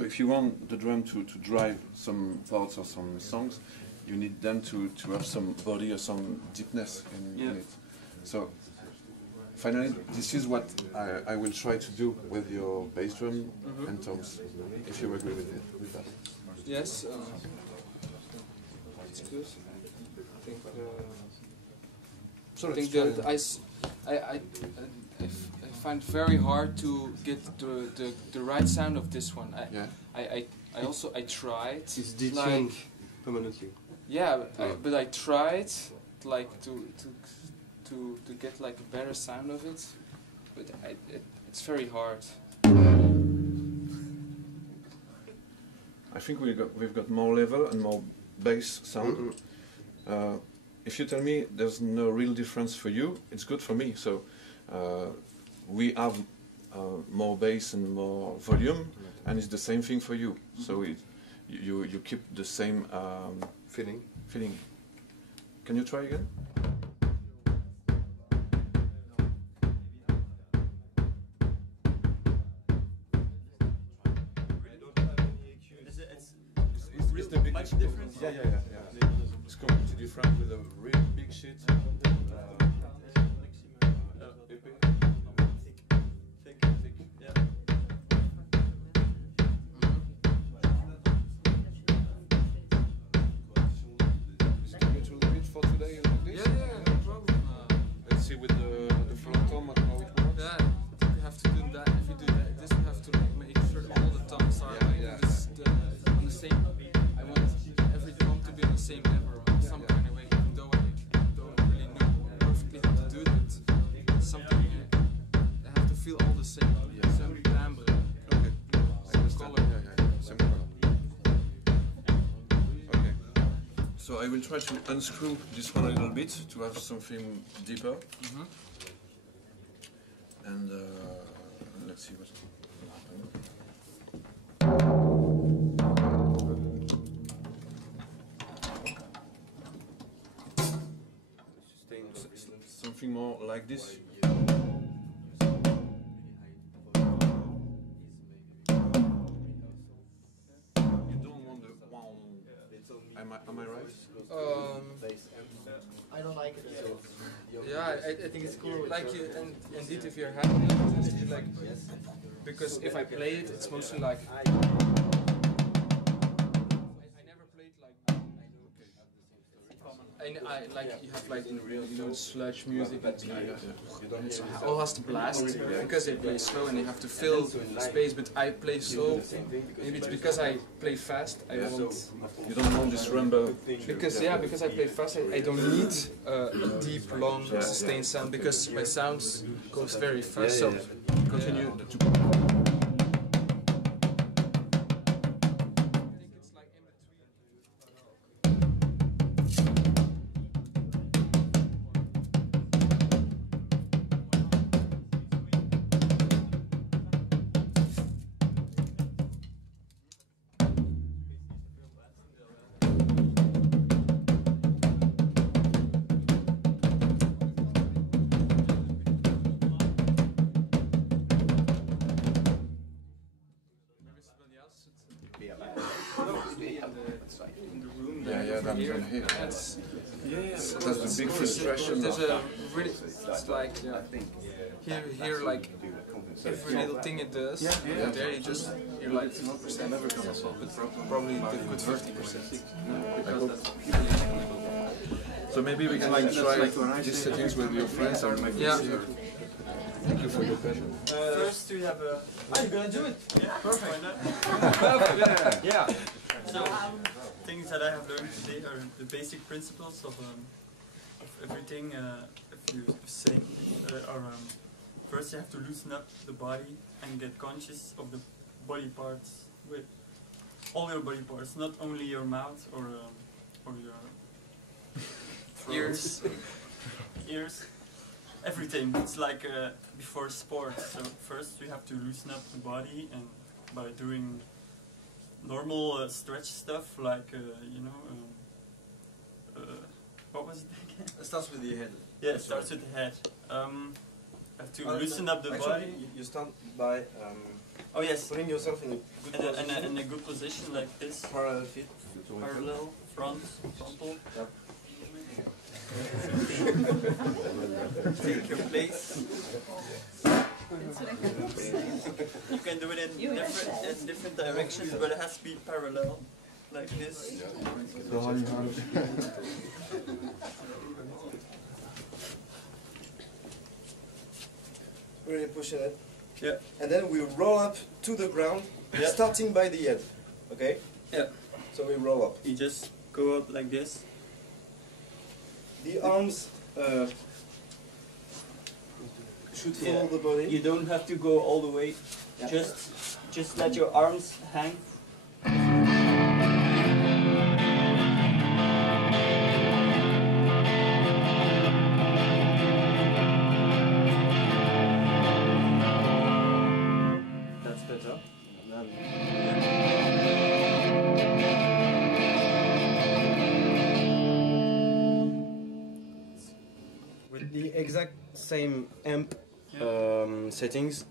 So if you want the drum to drive some parts or some songs, you need then to have some body or some deepness in it. So finally, this is what I will try to do with your bass drum and toms, if you agree with that. Yes, it's good. I think that I find it very hard to get the right sound of this one. I tried. It's detuned permanently. Yeah, but I tried like to get like a better sound of it, but it's very hard. I think we've got more level and more bass sound. If you tell me there's no real difference for you, it's good for me. So we have more bass and more volume, and it's the same thing for you. So you keep the same feeling. Can you try again? Is the big difference? Yeah. It's completely different with a real big sheet. So I will try to unscrew this one a little bit to have something deeper. And let's see what's something more like this. Am I right? I don't like it. Yeah, I think it's cool. Like, indeed, if you're happy, like, because if I play it, it's mostly like. I never played like. I like you have like sludge music. It all has to blast because they play slow and they have to fill space. But I play slow. Maybe it's because I play fast. I want. You don't want this rumble. Because I play fast. I don't need a deep, long, sustained sound because my sounds goes very fast. So continue. That's the big frustration. There's a really, it's like, here like every little thing it does, and there you're like 50%, but probably the good 50%. So maybe we can like try these settings with your friends or make it easier. Thank you for your passion. First we have a... Oh, you're gonna do it? Yeah, perfect. Perfect. Yeah. So, things that I have learned today are the basic principles of everything. If you sing, first you have to loosen up the body and get conscious of the body parts with all your body parts, not only your mouth or your ears, everything. It's like before sports. So first we have to loosen up the body, and by doing normal stretch stuff like what was it again? It starts with the head. Yeah, it starts with the head. Have to loosen up the body. You start by Oh yes. Putting yourself in a good position. In a good position like this. Parallel feet. Parallel, frontal. Yep. Take your place. You can do it in different directions, but it has to be parallel, like this. Really pushing it. Yeah. And then we roll up to the ground, Yeah. starting by the head. Okay? Yeah. So we roll up. You just go up like this. The arms should follow the body. You don't have to go all the way. Yeah. Just let your arms hang. That's better. With the exact same amp settings,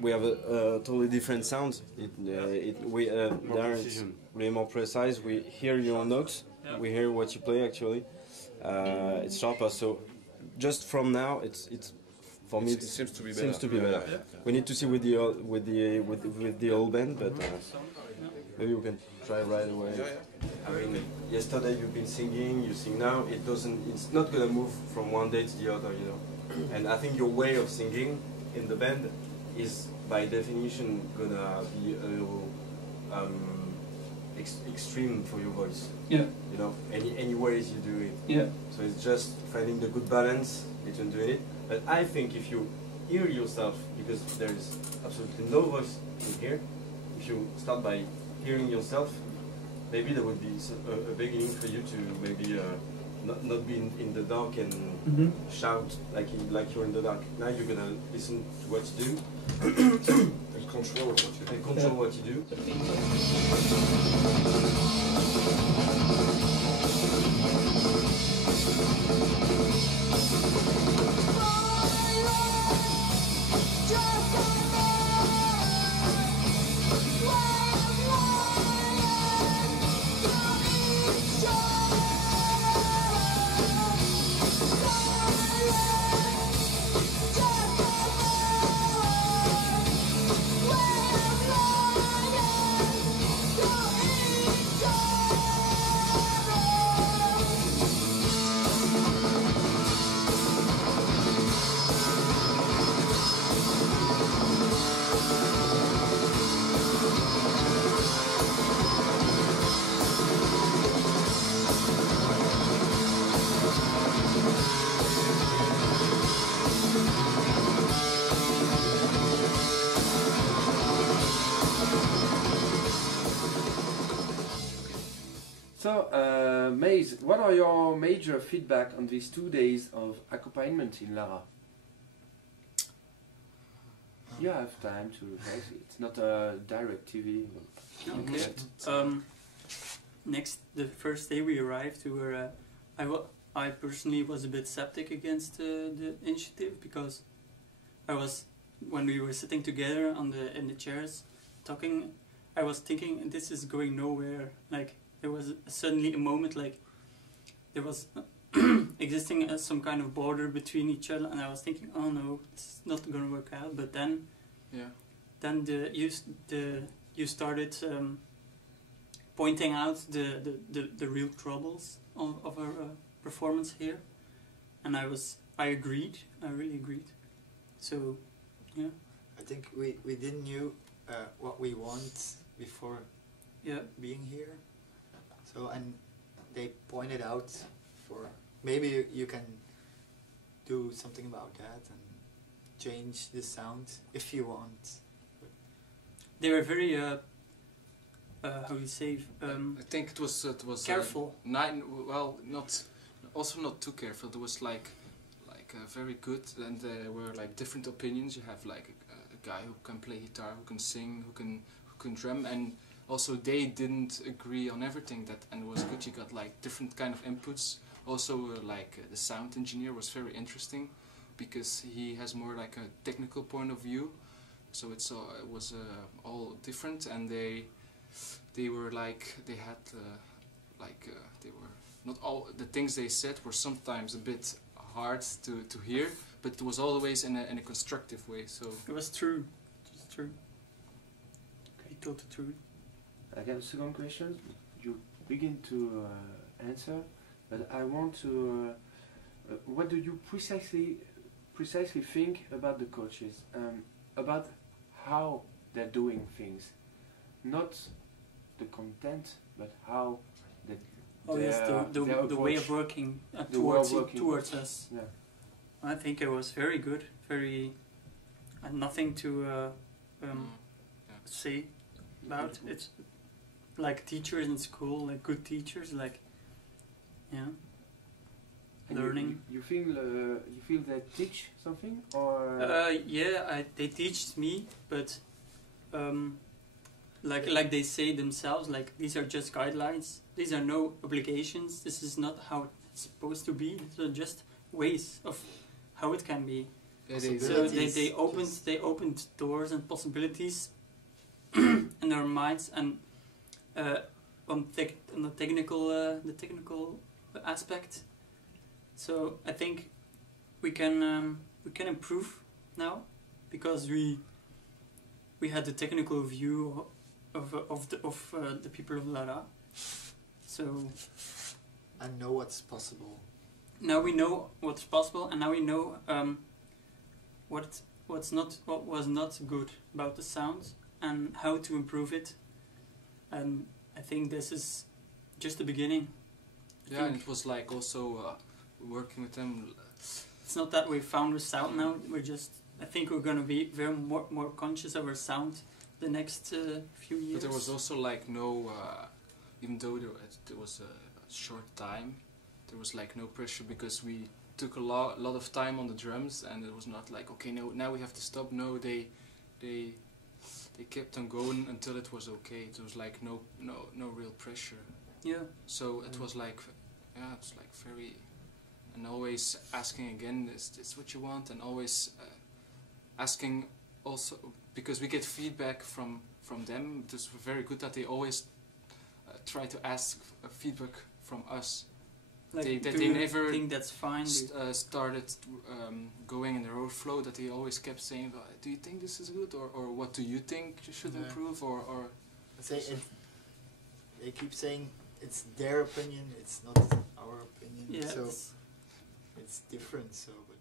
we have a totally different sound. There it's really more precise. We hear your notes. Yeah. We hear what you play actually. It's sharper. So just from now, it's for me It seems to be better. seems to be better. Yeah. We need to see with the old band, but maybe we can try right away. I mean, yesterday you've been singing, you sing now. It's not gonna move from one day to the other, you know. And I think your way of singing in the band is by definition gonna be a little extreme for your voice. Yeah. You know, any ways you do it. Yeah. So it's just finding the good balance between doing it. But I think if you hear yourself, because there is absolutely no voice in here, if you start by hearing yourself, maybe there would be a beginning for you to maybe not be in the dark and shout like you're in the dark. Now you're gonna listen to what you do And control what you do. and control what you do. So, Maze, what are your major feedback on these 2 days of accompaniment in Lara? You have time to reflect. It's not a direct TV. Okay. The first day we arrived, I personally was a bit skeptic against the initiative because when we were sitting together in the chairs talking, I was thinking this is going nowhere. Like there was suddenly a moment like there was existing some kind of border between each other, and I was thinking, oh no, it's not going to work out. But then, you started pointing out the real troubles of our performance here, and I agreed. I really agreed. So, yeah. I think we didn't knew what we want before being here. So, and they pointed out for maybe you can do something about that and change the sound if you want. They were very how do you say? I think it was careful. Not too careful. It was like very good, and there were like different opinions. You have like a guy who can play guitar, who can sing, who can drum, and also they didn't agree on everything. And it was good. You got like different kind of inputs. Also, the sound engineer was very interesting because he has more like a technical point of view, so it was all different, and they were like they had they were not all the things they said were sometimes a bit hard to hear, but it was always in a constructive way. So it was true. It's true. He told the truth. I got a second question. You begin to answer, but I want to. What do you precisely think about the coaches? About how they're doing things, not the content, but how that. Oh yes, the way of working towards us. Yeah. I think it was very good. Very, nothing to say about. It's like teachers in school, like good teachers, like and learning. You feel they teach something, or? Yeah, they teach me, but like they say themselves, like these are just guidelines. These are no obligations. This is not how it's supposed to be. These are just ways of how it can be. Yeah, so they opened doors and possibilities in our minds, and on the technical aspect. So I think we can improve now, because we had the technical view of the people of Lara. So and know what's possible. Now we know what's possible, and now we know what was not good about the sound and how to improve it. And I think this is just the beginning. Yeah, and it was like also working with them. It's not that we found the sound now. I think we're gonna be very more conscious of our sound the next few years. But there was also like no, even though there was a short time, there was like no pressure, because we took a lot of time on the drums, and it was not like, okay, no, now we have to stop. No, they kept on going until it was okay. It was like no real pressure. Yeah. So it was like, yeah, it's like very, and always asking again, is this what you want? And always asking also, because we get feedback from them. It was very good that they always try to ask feedback from us. Like, they never think that's fine. Started going in their own flow. That they always kept saying, "Do you think this is good?" or "What do you think you should improve?" Or they keep saying it's their opinion. It's not our opinion. Yeah, so it's different. So, but